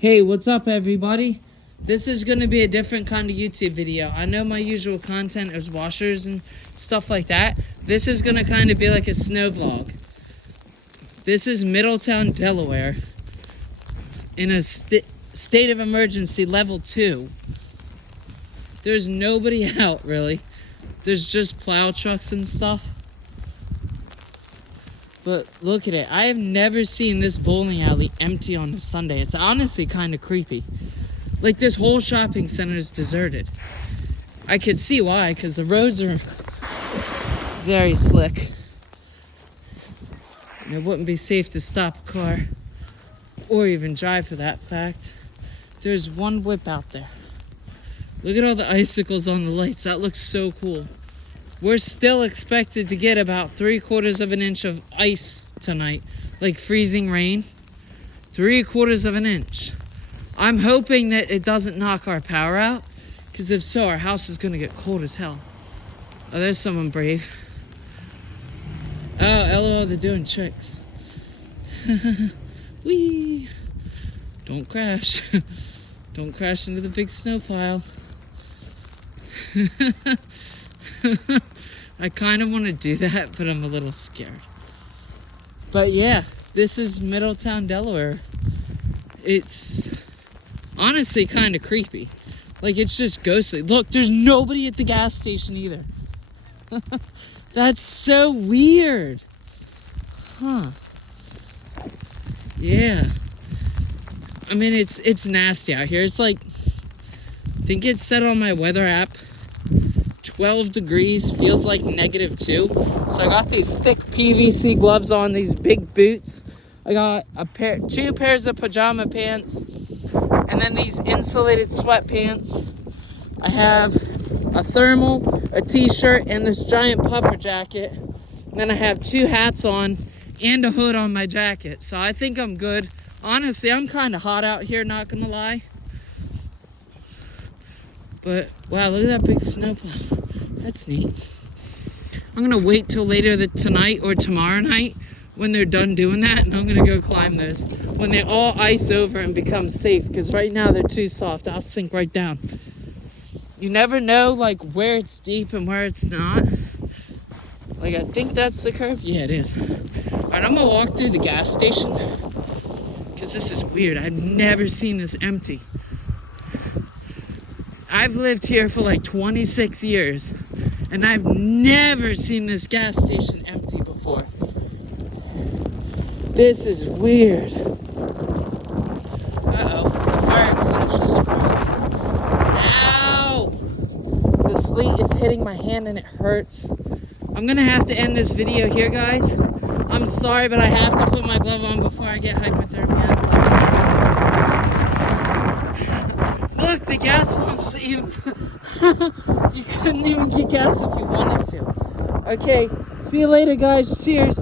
Hey, what's up everybody? This is going to be a different kind of YouTube video. I know my usual content is washers and stuff like that. This is going to kind of be like a snow vlog. This is Middletown, Delaware, in a state of emergency level 2. There's nobody out really. There's just plow trucks and stuff. But look at it. I have never seen this bowling alley empty on a Sunday. It's honestly kind of creepy. Like, this whole shopping center is deserted. I could see why, because the roads are very slick. And it wouldn't be safe to stop a car, or even drive for that fact. There's one whip out there. Look at all the icicles on the lights. That looks so cool. We're still expected to get about 3/4 of an inch of ice tonight, like freezing rain. 3/4 of an inch. I'm hoping that it doesn't knock our power out, because if so, our house is gonna get cold as hell. Oh, there's someone brave. Oh, LOL, they're doing tricks. Whee! Don't crash. Don't crash into the big snow pile. I kind of want to do that, but I'm a little scared. But yeah, this is Middletown, Delaware. It's honestly kind of creepy. Like, it's just ghostly. Look, there's nobody at the gas station either. That's so weird. Huh. Yeah. I mean, it's nasty out here. It's like, I think it said on my weather app, 12 degrees, feels like -2. So I got these thick PVC gloves on, these big boots. I got two pairs of pajama pants, and then these insulated sweatpants. I have a thermal, a t-shirt, and this giant puffer jacket. And then I have 2 hats on and a hood on my jacket. So I think I'm good. Honestly, I'm kind of hot out here, not gonna lie. But wow, look at that big snowplow. That's neat. I'm gonna wait till later tonight or tomorrow night when they're done doing that, and I'm gonna go climb those when they all ice over and become safe, because right now they're too soft. I'll sink right down. You never know, like, where it's deep and where it's not. Like, I think that's the curve. Yeah, it is. All right, I'm gonna walk through the gas station, because this is weird. I've never seen this empty. I've lived here for like 26 years, and I've never seen this gas station empty before. This is weird. Uh-oh, the fire extinguishers are frozen. Ow! The sleet is hitting my hand and it hurts. I'm gonna have to end this video here, guys. I'm sorry, but I have to put my glove on before I get hypothermia. Look, the gas pumps even... You couldn't even get gas if you wanted to. Okay, see you later, guys. Cheers.